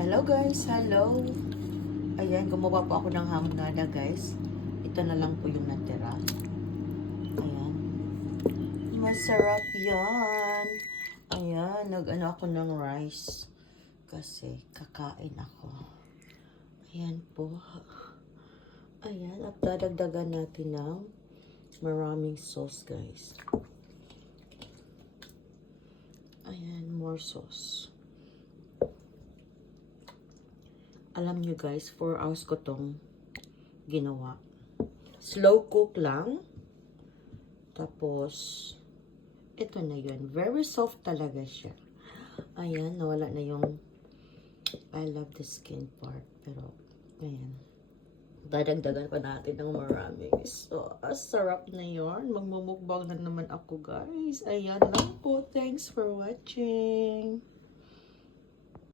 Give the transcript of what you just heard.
Hello guys, hello. Ayan, gumawa po ako ng hamonada guys. Ito na lang po yung natira. Ayan. Masarap yan. Ayan, nag-ano ako ng rice. Kasi kakain ako. Ayan po. Ayan, at dadagdagan natin ng maraming sauce guys. Ayan, more sauce. Alam nyo guys, 4 hours ko tong ginawa. Slow cook lang. Tapos, ito na yun. Very soft talaga siya. Ayan, nawala na yung I love the skin part. Pero, ayan. Dadagdagan pa natin ng maraming. So, sarap na yun. Magmumukbang na naman ako guys. Ayan lang po. Thanks for watching.